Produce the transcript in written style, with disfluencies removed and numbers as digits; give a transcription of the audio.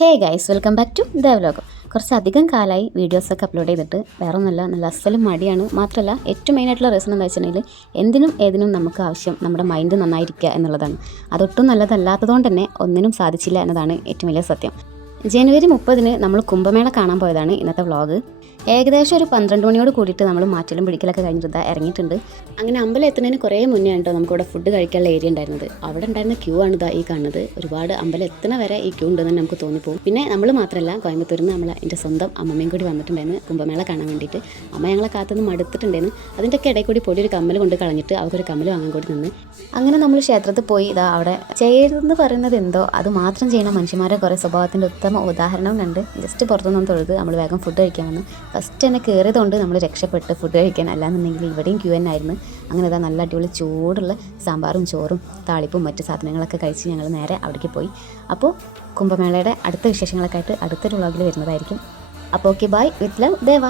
Hey guys, welcome back to vlog. കുറച്ചധികം കാലമായി വീഡിയോസൊക്കെ അപ്ലോഡ് ചെയ്തിട്ട് വേറെ ഒന്നുമല്ല, നല്ല അസലും മടിയാണ്. മാത്രമല്ല ഏറ്റവും മെയിനായിട്ടുള്ള റീസൺ എന്താ വെച്ചിട്ടുണ്ടെങ്കിൽ എന്തിനും ഏതിനും നമുക്ക് ആവശ്യം നമ്മുടെ മൈൻഡ് നന്നായിരിക്കുക എന്നുള്ളതാണ്. അതൊട്ടും നല്ലതല്ലാത്തതുകൊണ്ട് തന്നെ ഒന്നിനും സാധിച്ചില്ല എന്നതാണ് ഏറ്റവും വലിയ സത്യം. ജനുവരി 30 നമ്മൾ കുംഭമേള കാണാൻ പോയതാണ് ഇന്നത്തെ വ്ളോഗ്. ഏകദേശം ഒരു 12 മണിയോട് കൂടിയിട്ട് നമ്മൾ മാറ്റലും പിടിക്കലൊക്കെ കഴിഞ്ഞിട്ട് ഇറങ്ങിയിട്ടുണ്ട്. അങ്ങനെ അമ്പലം എത്തുന്നതിന് കുറേ മുന്നേ ഉണ്ടോ നമുക്കിവിടെ ഫുഡ് കഴിക്കാനുള്ള ഏരിയ ഉണ്ടായിരുന്നത്. അവിടെ ഉണ്ടായിരുന്ന ക്യൂ ആണ് ഇതാ ഈ കാണുന്നത്. ഒരുപാട് അമ്പലം എത്തുന്ന വരെ ഈ ക്യൂ ഉണ്ടെന്ന് നമുക്ക് തോന്നിപ്പോകും. പിന്നെ നമ്മൾ മാത്രമല്ല, കോയമ്പത്തൂരിൽ നിന്ന് നമ്മൾ എൻ്റെ സ്വന്തം അമ്മമ്മയും കൂടി വന്നിട്ടുണ്ടായിരുന്നു കുംഭമേള കാണാൻ വേണ്ടിയിട്ട്. അമ്മ ഞങ്ങളെ കാത്തുനിന്ന് മടുത്തിട്ടുണ്ടായിരുന്നു. അതിൻ്റെ ഇടയിൽ കൂടി പൊടി ഒരു കമ്മൽ കൊണ്ട് കളഞ്ഞിട്ട് അവർക്കൊരു കമ്മൽ വാങ്ങാൻ കൂടി നിന്ന്. അങ്ങനെ നമ്മൾ ക്ഷേത്രത്തിൽ പോയി ഇതാ അവിടെ ചെയ്തെന്ന് പറയുന്നത് എന്തോ അത് മാത്രം ചെയ്യുന്ന മനുഷ്യന്മാരെ കുറേ സ്വഭാവത്തിൻ്റെ ഉത്തമ ഉദാഹരണം കണ്ട് ജസ്റ്റ് പുറത്തുനിന്നും തൊഴുത് നമ്മൾ വേഗം ഫുഡ് കഴിക്കാൻ വന്നു. ഫസ്റ്റ് തന്നെ കയറിയതുകൊണ്ട് നമ്മൾ രക്ഷപ്പെട്ട് ഫുഡ് കഴിക്കാൻ. അല്ലാന്നുണ്ടെങ്കിൽ ഇവിടെയും ക്യൂ ആയിരുന്നു. അങ്ങനെ ഇതാ നല്ല അടിപൊളി ചൂടുള്ള സാമ്പാറും ചോറും താളിപ്പും മറ്റ് സാധനങ്ങളൊക്കെ കഴിച്ച് ഞങ്ങൾ നേരെ അവിടേക്ക് പോയി. അപ്പോൾ കുംഭമേളയുടെ അടുത്ത വിശേഷങ്ങളൊക്കെ ആയിട്ട് അടുത്തൊരു വ്ളോഗിൽ വരുന്നതായിരിക്കും. അപ്പോൾ okay, bye, with love, Deva.